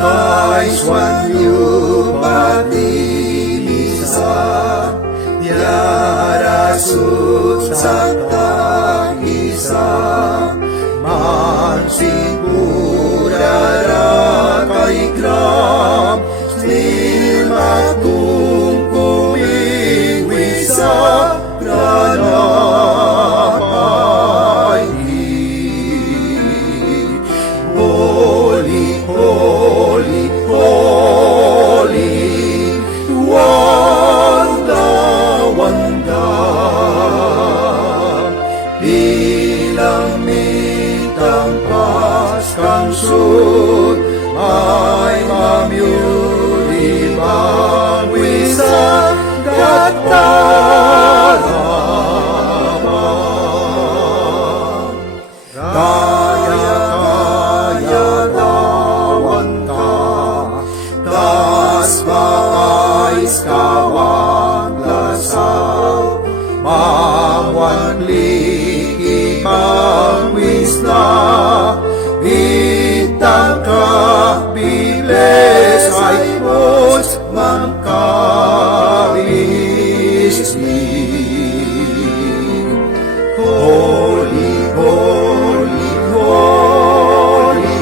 Christ when you patilisa, yarasut sa tag-isa, mansigurara kay Gram, still matungkumiwisa, granapay. Holy, holy, holy, wanda, wanda, bilang mitang paskang sud, ay mamyuli mangwisa, gataraman. Kaya dawan ka, tas maayos kawang lasal, mamwan liki pangwis na, bintang ka, bibles ay pos, mangkabisni. Holy, holy, holy,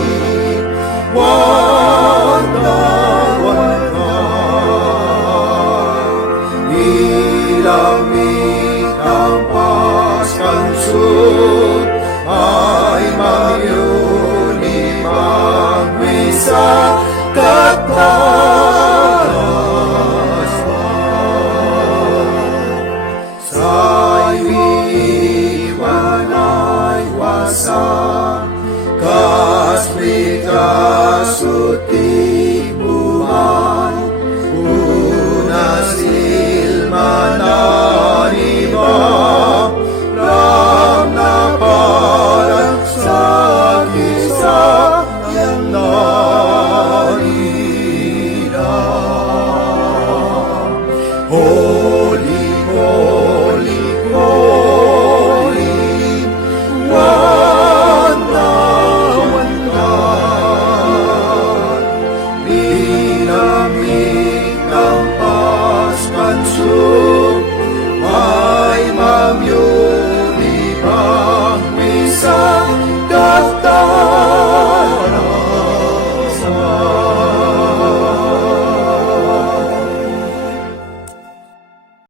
wanda, wanda, ilang mitang paskang sud, ay mamyuli mangwisa, katarasman. Sa'y iwan ay wasak, kas bigaso